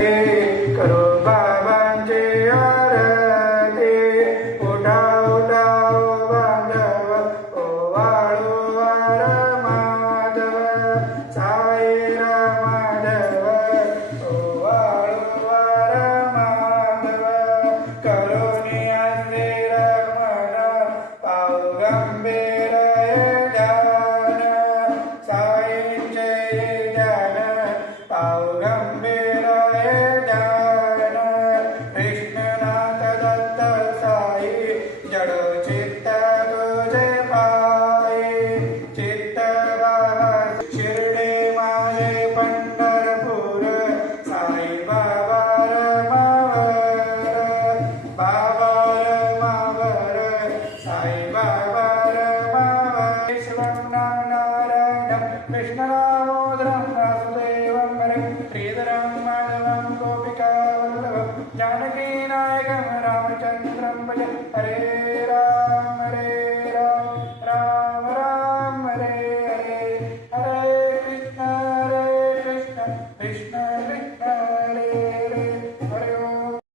करो बाबांची आरती उठा उठा ओ बांधव ओवाळू वार माधव साईराम माधव ओवाळू वार माधव करुणी अंधेर मन पाहू गंभीर ध्यान साईंचे ध्यान पाहू गंभीर ध्यान कृष्णनाथ दत्त साई जड चित्त तुझे पायी चित्त बाबा शिर्डी माझे पंढरपूर साई बाबा रमावर बाबा रमावर साई बाबा रमावर विश्वं नारायणं कृष्णदामोदरं वासुदेवं हरे श्रीधरं माधवं गोपिकावल्लभं जानकीनायकं रामचन्द्रं भज हरे राम राम राम हरे हरे हरे कृष्ण कृष्ण